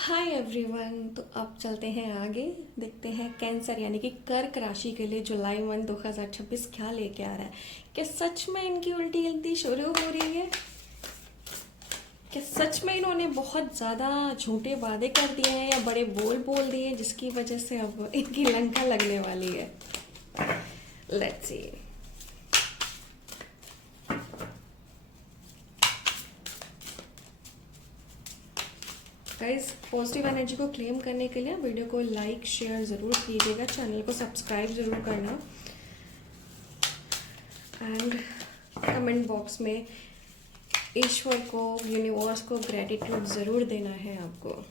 Hi everyone. तो अब चलते हैं आगे, देखते हैं कैंसर यानी कि कर्क राशि के लिए जुलाई मंथ 2026 क्या लेके आ रहा है। क्या सच में इनकी उल्टी गिनती शुरू हो रही है? क्या सच में इन्होंने बहुत ज़्यादा झूठे वादे कर दिए हैं या बड़े बोल बोल दिए हैं जिसकी वजह से अब इनकी लंका लगने वाली है? Let's see. Guys, positive energy को क्लेम करने के लिए वीडियो को लाइक शेयर ज़रूर कीजिएगा, चैनल को सब्सक्राइब ज़रूर करना एंड कमेंट बॉक्स में ईश्वर को, यूनिवर्स को ग्रेटिट्यूड ज़रूर देना है आपको।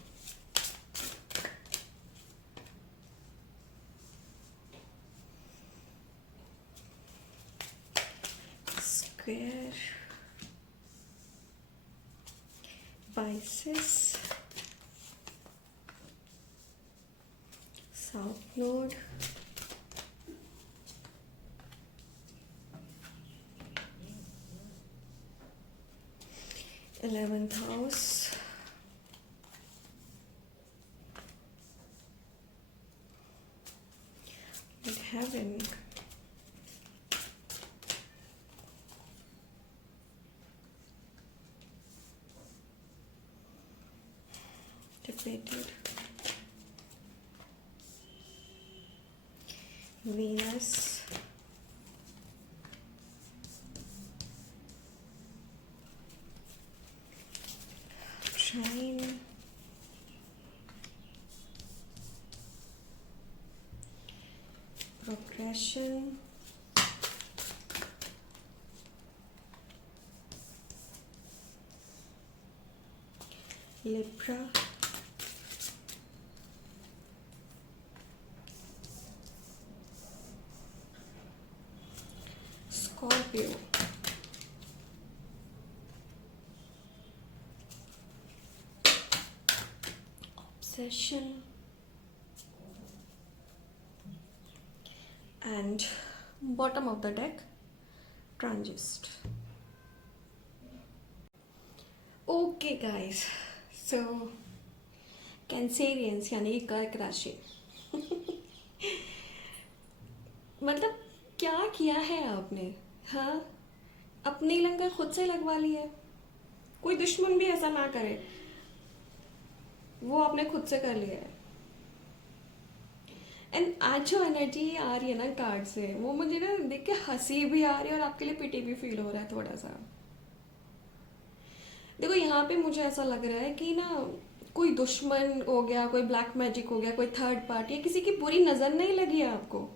Square, biases, south node, 11th house, heaven, debated, Venus, Trine, progression, Libra, Scorpio, obsession, and bottom of the deck, Transist. Okay guys, so Cancerians यानी कि कर्क राशि मतलब क्या किया है आपने? हाँ, अपनी लंका खुद से लगवा ली है। कोई दुश्मन भी ऐसा ना करे, वो आपने खुद से कर लिया है। एंड आज जो एनर्जी आ रही है ना कार्ड से, वो मुझे ना देख के हंसी भी आ रही है और आपके लिए पिटी भी फील हो रहा है थोड़ा सा। देखो, यहाँ पे मुझे ऐसा लग रहा है कि ना कोई दुश्मन हो गया, कोई ब्लैक मैजिक हो गया, कोई थर्ड पार्टी, किसी की बुरी नजर नहीं लगी है आपको।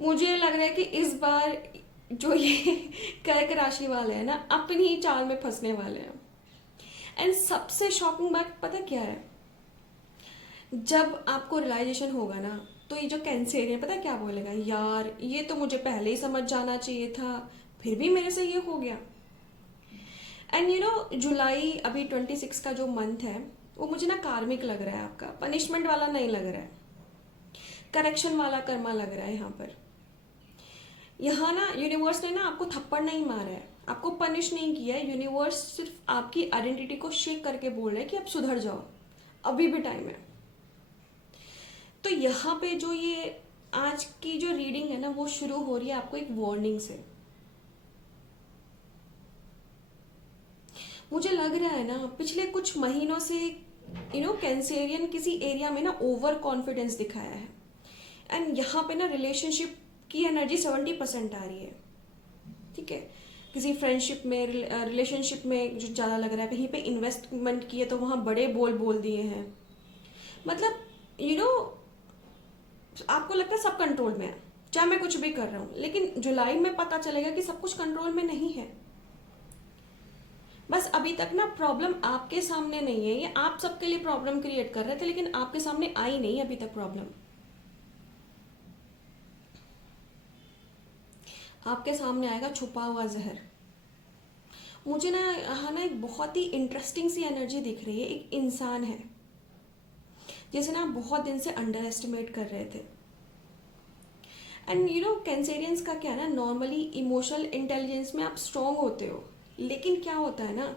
मुझे लग रहा है कि इस बार जो ये कर्क राशि वाले हैं ना, अपनी ही चाल में फंसने वाले हैं। एंड सबसे शॉकिंग बात पता क्या है? जब आपको रियलाइजेशन होगा ना, तो ये जो कैंसेरियन पता क्या बोलेगा, यार ये तो मुझे पहले ही समझ जाना चाहिए था, फिर भी मेरे से ये हो गया। एंड जुलाई अभी 26 का जो मंथ है, वो मुझे ना कार्मिक लग रहा है। आपका पनिशमेंट वाला नहीं लग रहा है, करेक्शन वाला कर्मा लग रहा है। यहाँ ना यूनिवर्स ने ना आपको थप्पड़ नहीं मारा है, आपको पनिश नहीं किया है। यूनिवर्स सिर्फ आपकी आइडेंटिटी को शेक करके बोल रहा है कि अब सुधर जाओ, अभी भी टाइम है। तो यहाँ पे जो ये आज की जो रीडिंग है ना, वो शुरू हो रही है आपको एक वार्निंग से। मुझे लग रहा है ना पिछले कुछ महीनों से कैंसेरियन किसी एरिया में ना ओवर कॉन्फिडेंस दिखाया है। एंड यहाँ पे ना रिलेशनशिप की एनर्जी 70% आ रही है। ठीक है, किसी फ्रेंडशिप में, रिलेशनशिप में जो ज़्यादा लग रहा है, कहीं पे इन्वेस्टमेंट किए तो वहाँ बड़े बोल बोल दिए हैं। मतलब यू नो आपको लगता है सब कंट्रोल में है, चाहे मैं कुछ भी कर रहा हूँ, लेकिन जुलाई में पता चलेगा कि सब कुछ कंट्रोल में नहीं है। बस अभी तक ना प्रॉब्लम आपके सामने नहीं है, ये आप सबके लिए प्रॉब्लम क्रिएट कर रहे थे, लेकिन आपके सामने आई नहीं अभी तक प्रॉब्लम। आपके सामने आएगा छुपा हुआ जहर। मुझे ना यहाँ ना एक बहुत ही इंटरेस्टिंग सी एनर्जी दिख रही है। एक इंसान है जिसे ना आप बहुत दिन से अंडर एस्टिमेट कर रहे थे। एंड कैंसेरियंस का क्या है ना, नॉर्मली इमोशनल इंटेलिजेंस में आप स्ट्रांग होते हो, लेकिन क्या होता है ना,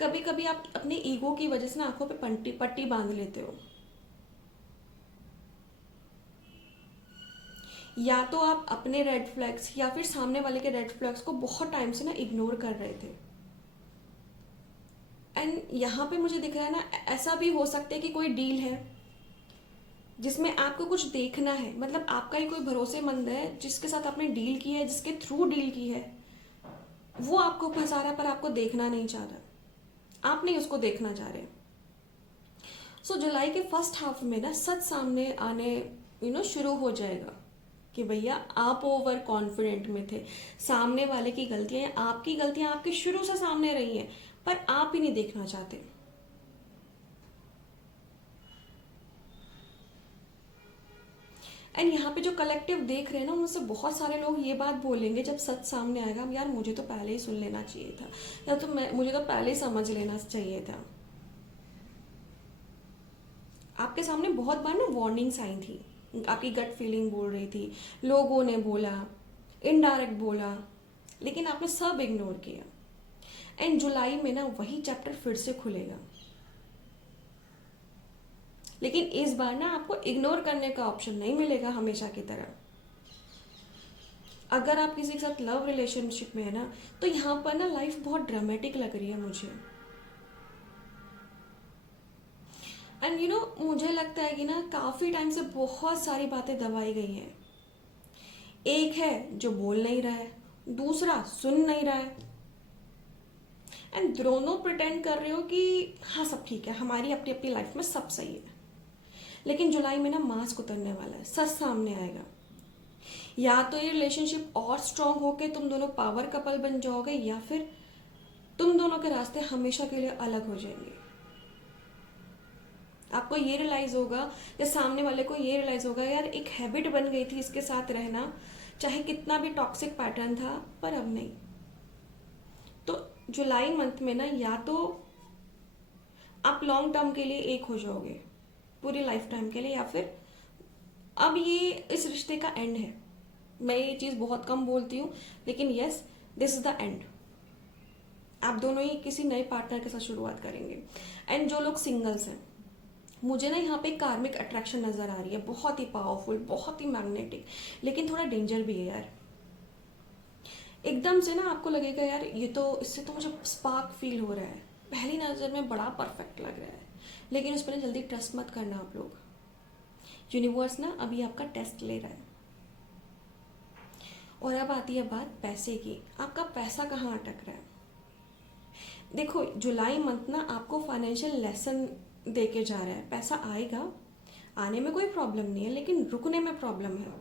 कभी कभी आप अपने ईगो की वजह से ना आंखों पे पट्टी पट्टी बांध लेते हो, या तो आप अपने रेड फ्लैग्स या फिर सामने वाले के रेड फ्लैग्स को बहुत टाइम से ना इग्नोर कर रहे थे। एंड यहाँ पे मुझे दिख रहा है ना, ऐसा भी हो सकता है कि कोई डील है जिसमें आपको कुछ देखना है, मतलब आपका ही कोई भरोसेमंद है जिसके साथ आपने डील की है, जिसके थ्रू डील की है, वो आपको फंसा रहा है पर आपको देखना नहीं चाह रहा, आप नहीं उसको देखना चाह रहे। सो जुलाई के फर्स्ट हाफ में ना सच सामने आने शुरू हो जाएगा कि भैया आप ओवर कॉन्फिडेंट में थे, सामने वाले की गलतियां या आपकी गलतियां आपके शुरू से सामने रही हैं पर आप ही नहीं देखना चाहते। एंड यहाँ पे जो कलेक्टिव देख रहे हैं ना, उनसे बहुत सारे लोग ये बात बोलेंगे जब सच सामने आएगा, यार मुझे तो पहले ही सुन लेना चाहिए था, या तो मुझे तो पहले ही समझ लेना चाहिए था। आपके सामने बहुत बार ना वार्निंग्स आई थी, आपकी गट फीलिंग बोल रही थी, लोगों ने बोला, इनडायरेक्ट बोला, लेकिन आपने सब इग्नोर किया। एंड जुलाई में ना वही चैप्टर फिर से खुलेगा, लेकिन इस बार ना आपको इग्नोर करने का ऑप्शन नहीं मिलेगा हमेशा की तरह। अगर आप किसी के साथ लव रिलेशनशिप में है ना, तो यहाँ पर ना लाइफ बहुत ड्रामेटिक लग रही है मुझे। एंड मुझे लगता है कि ना काफी टाइम से बहुत सारी बातें दबाई गई हैं। एक है जो बोल नहीं रहा है, दूसरा सुन नहीं रहा है, एंड दोनों प्रिटेंड कर रहे हो कि हाँ सब ठीक है, हमारी अपनी अपनी लाइफ में सब सही है। लेकिन जुलाई में ना मास्क उतरने वाला है, सच सामने आएगा। या तो ये रिलेशनशिप और स्ट्रांग होके तुम दोनों पावर कपल बन जाओगे, या फिर तुम दोनों के रास्ते हमेशा के लिए अलग हो जाएंगे। आपको ये रियलाइज होगा, या सामने वाले को ये रियलाइज होगा, यार एक हैबिट बन गई थी इसके साथ रहना, चाहे कितना भी टॉक्सिक पैटर्न था, पर अब नहीं। तो जुलाई मंथ में ना या तो आप लॉन्ग टर्म के लिए एक हो जाओगे, पूरी लाइफ टाइम के लिए, या फिर अब ये इस रिश्ते का एंड है। मैं ये चीज़ बहुत कम बोलती हूँ, लेकिन yes, this is the end. आप दोनों ही किसी नए पार्टनर के साथ शुरुआत करेंगे। एंड जो लोग सिंगल्स हैं, मुझे ना यहाँ पे कार्मिक अट्रैक्शन नजर आ रही है, बहुत ही पावरफुल, बहुत ही मैग्नेटिक, लेकिन थोड़ा डेंजर भी है यार। एकदम से ना आपको लगेगा यार ये तो, इससे तो मुझे स्पार्क फील हो रहा है, पहली नज़र में बड़ा परफेक्ट लग रहा है, लेकिन उस पर ना जल्दी ट्रस्ट मत करना आप लोग। यूनिवर्स ना अभी आपका टेस्ट ले रहा है। और अब आती है बात पैसे की, आपका पैसा कहाँ अटक रहा है। देखो जुलाई मंथ ना आपको फाइनेंशियल लेसन दे के जा रहा है। पैसा आएगा, आने में कोई प्रॉब्लम नहीं है, लेकिन रुकने में प्रॉब्लम है।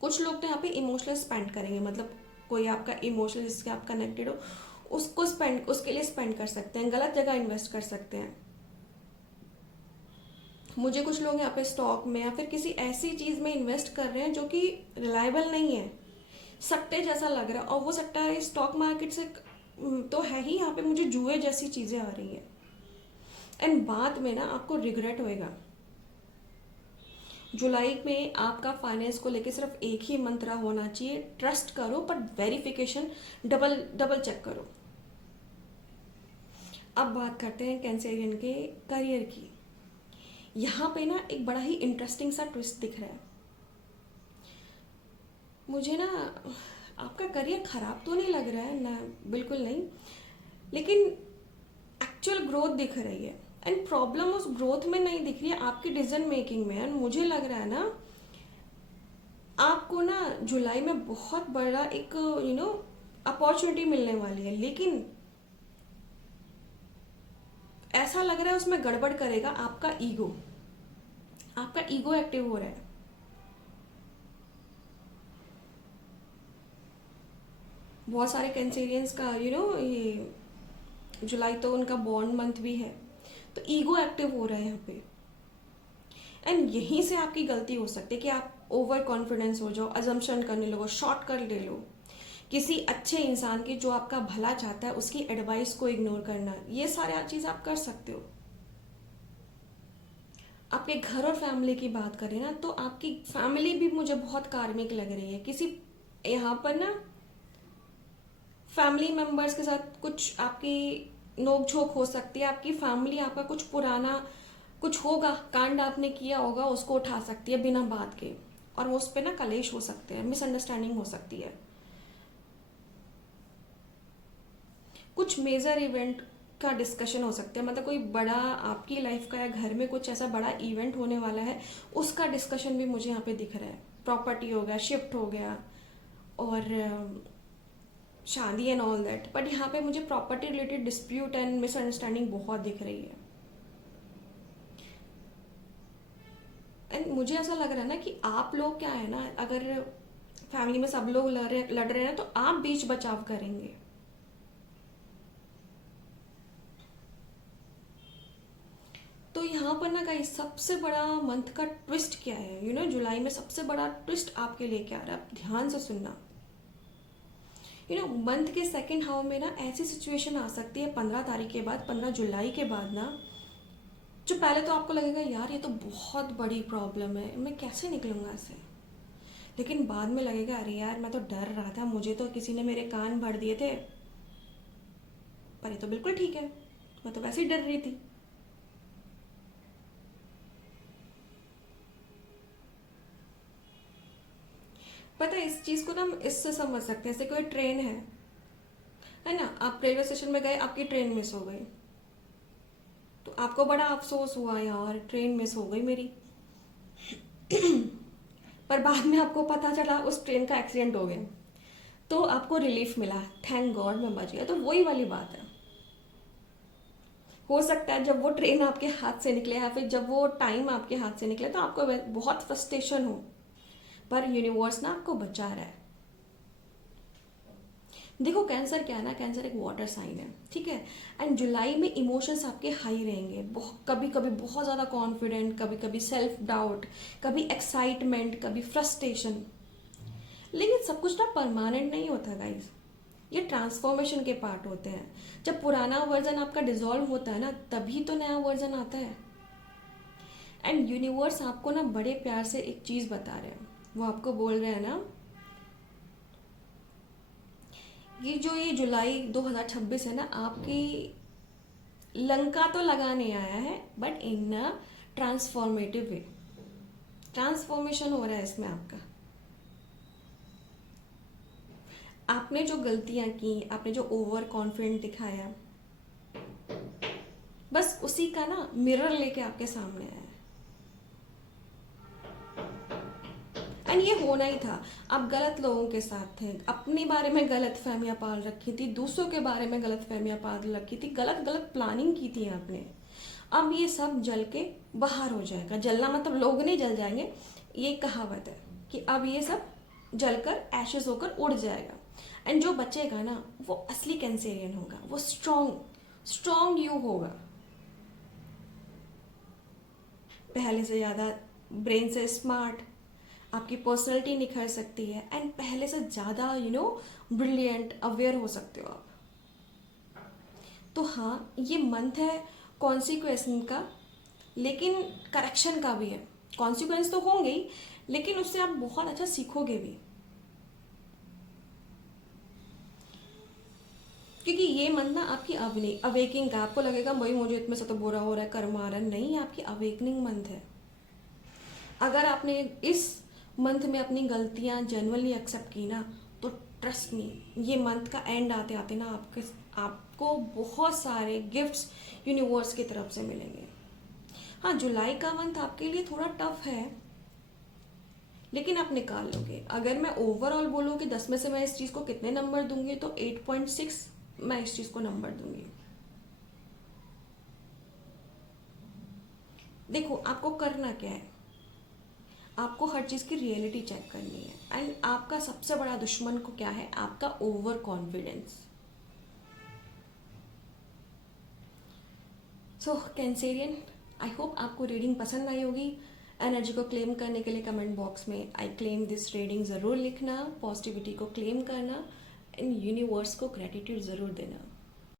कुछ लोग तो यहाँ पे इमोशनल स्पेंड करेंगे, मतलब कोई आपका इमोशनल जिसके आप कनेक्टेड हो उसको स्पेंड, उसके लिए स्पेंड कर सकते हैं, गलत जगह इन्वेस्ट कर सकते हैं। मुझे कुछ लोग यहाँ पे स्टॉक में या फिर किसी ऐसी चीज में इन्वेस्ट कर रहे हैं जो कि रिलायबल नहीं है, सट्टे जैसा लग रहा है, और वो सट्टा स्टॉक मार्केट से तो है ही, यहाँ पे मुझे जुए जैसी चीजें आ रही हैं। एंड बाद में ना आपको रिग्रेट होएगा। जुलाई में आपका फाइनेंस को लेके सिर्फ एक ही मंत्र होना चाहिए, ट्रस्ट करो पर वेरिफिकेशन डबल डबल चेक करो। अब बात करते हैं कैंसेरियन के करियर की। यहाँ पे ना एक बड़ा ही इंटरेस्टिंग सा ट्विस्ट दिख रहा है मुझे ना। आपका करियर खराब तो नहीं लग रहा है ना, बिल्कुल नहीं, लेकिन एक्चुअल ग्रोथ दिख रही है। एंड प्रॉब्लम उस ग्रोथ में नहीं दिख रही है, आपकी डिसीजन मेकिंग में। एंड मुझे लग रहा है ना आपको ना जुलाई में बहुत बड़ा एक अपॉर्चुनिटी मिलने वाली है, लेकिन ऐसा लग रहा है उसमें गड़बड़ करेगा आपका ईगो। आपका ईगो एक्टिव हो रहा है। बहुत सारे कैंसेरियंस का ये जुलाई तो उनका बॉन्ड मंथ भी है, तो ईगो एक्टिव हो रहा है यहाँ पे। एंड यहीं से आपकी गलती हो सकती है कि आप ओवर कॉन्फिडेंस हो जाओ, अजम्पशन करने लगो, शॉर्टकट ले लो किसी अच्छे इंसान की जो आपका भला चाहता है, उसकी एडवाइस को इग्नोर करना, ये सारी चीज आप कर सकते हो। आपके घर और फैमिली की बात करें ना, तो आपकी फैमिली भी मुझे बहुत कार्मिक लग रही है। किसी यहाँ पर ना फैमिली मेंबर्स के साथ कुछ आपकी नोक झोंक हो सकती है, आपकी फैमिली आपका कुछ पुराना कुछ होगा, कांड आपने किया होगा, उसको उठा सकती है बिना बात के, और वो उस पर ना कलेश हो सकते हैं, मिसअंडरस्टैंडिंग हो सकती है। कुछ मेजर इवेंट का डिस्कशन हो सकता है, मतलब कोई बड़ा आपकी लाइफ का या घर में कुछ ऐसा बड़ा इवेंट होने वाला है, उसका डिस्कशन भी मुझे यहाँ पे दिख रहा है। प्रॉपर्टी हो गया, शिफ्ट हो गया, और शादी एंड ऑल दैट, बट यहाँ पे मुझे property related dispute and misunderstanding बहुत दिख रही है। एंड मुझे ऐसा लग रहा है ना कि आप लोग क्या है ना, अगर फैमिली में सब लोग लड़ रहे हैं तो आप बीच बचाव करेंगे। तो यहाँ पर ना गाइस, सबसे बड़ा मंथ का ट्विस्ट क्या है, जुलाई में सबसे बड़ा ट्विस्ट आपके लिए क्या आ रहा है, आप ध्यान से सुनना। मंथ के सेकंड हाउ में ना ऐसी सिचुएशन आ सकती है 15 तारीख के बाद, 15 जुलाई के बाद ना, जो पहले तो आपको लगेगा यार ये तो बहुत बड़ी प्रॉब्लम है, मैं कैसे निकलूंगा इससे, लेकिन बाद में लगेगा अरे यार मैं तो डर रहा था, मुझे तो किसी ने मेरे कान भर दिए थे, पर ये तो बिल्कुल ठीक है, मैं तो वैसे ही डर रही थी। पता है, इस चीज को ना हम इससे समझ सकते हैं, जैसे कोई ट्रेन है ना, आप रेलवे स्टेशन में गए, आपकी ट्रेन मिस हो गई, तो आपको बड़ा अफसोस हुआ यार ट्रेन मिस हो गई मेरी, पर बाद में आपको पता चला उस ट्रेन का एक्सीडेंट हो गया, तो आपको रिलीफ मिला, थैंक गॉड मैं बच गया। तो वही वाली बात है, हो सकता है जब वो ट्रेन आपके हाथ से निकले या फिर जब वो टाइम आपके हाथ से निकले तो आपको बहुत फ्रस्ट्रेशन हो, पर यूनिवर्स ना आपको बचा रहा है। देखो कैंसर क्या है ना, कैंसर एक वाटर साइन है, ठीक है, एंड जुलाई में इमोशंस आपके हाई रहेंगे, कभी कभी बहुत ज़्यादा कॉन्फिडेंट, कभी कभी सेल्फ डाउट, कभी एक्साइटमेंट, कभी फ्रस्ट्रेशन। लेकिन सब कुछ ना परमानेंट नहीं होता गाइज, ये ट्रांसफॉर्मेशन के पार्ट होते हैं। जब पुराना वर्जन आपका डिजॉल्व होता है ना, तभी तो नया वर्जन आता है। एंड यूनिवर्स आपको ना बड़े प्यार से एक चीज़ बता रहे हैं, वो आपको बोल रहे हैं ना, ये जुलाई 2026 है ना, आपकी लंका तो लगाने आया है, but in a transformative way. Transformation हो रहा है इसमें आपका। आपने जो गलतियां की, आपने जो ओवर कॉन्फिडेंट दिखाया, बस उसी का ना मिरर लेके आपके सामने आया है। एंड ये होना ही था, आप गलत लोगों के साथ थे, अपने बारे में गलत फहमियां पाल रखी थी, दूसरों के बारे में गलत फहमियां पाल रखी थी, गलत गलत प्लानिंग की थी आपने। अब ये सब जल के बाहर हो जाएगा, जलना मतलब लोग नहीं जल जाएंगे, ये कहावत है कि अब ये सब जलकर एशेस होकर उड़ जाएगा। एंड जो बचेगा ना, वो असली कैंसेरियन होगा, वो स्ट्रॉन्ग स्ट्रॉन्ग यू होगा, पहले से ज़्यादा ब्रेन से स्मार्ट, आपकी पर्सनैलिटी निखर सकती है, एंड पहले से ज़्यादा ब्रिलियंट अवेयर हो सकते हो आप। तो हाँ, ये मंथ है कॉन्सिक्वेंस का, लेकिन करेक्शन का भी है। कॉन्सिक्वेंस तो होंगे ही, लेकिन उससे आप बहुत अच्छा सीखोगे भी, क्योंकि ये मंथ ना आपकी अवेकिंग का, आपको लगेगा भाई मुझे इतने से तो बुरा हो रहा है, कर्म आ रहा है, नहीं, आपकी अवेकनिंग मंथ है। अगर आपने इस मंथ में अपनी गलतियां जेन्युइनली एक्सेप्ट की ना, तो ट्रस्ट मी, ये मंथ का एंड आते आते ना आपको बहुत सारे गिफ्ट्स यूनिवर्स की तरफ से मिलेंगे। हाँ, जुलाई का मंथ आपके लिए थोड़ा टफ है, लेकिन आप निकाल लोगे। अगर मैं ओवरऑल बोलूँ कि 10 में से मैं इस चीज़ को कितने नंबर दूंगी, तो 8.6 मैं इस चीज़ को नंबर दूंगी। देखो आपको करना क्या है, आपको हर चीज़ की रियलिटी चेक करनी है, एंड आपका सबसे बड़ा दुश्मन को क्या है, आपका over confidence. So Cancerian, I hope आपको रीडिंग पसंद आई होगी। एनर्जी को क्लेम करने के लिए कमेंट बॉक्स में आई क्लेम दिस रीडिंग ज़रूर लिखना, पॉजिटिविटी को क्लेम करना, एंड यूनिवर्स को ग्रेटिट्यूड ज़रूर देना।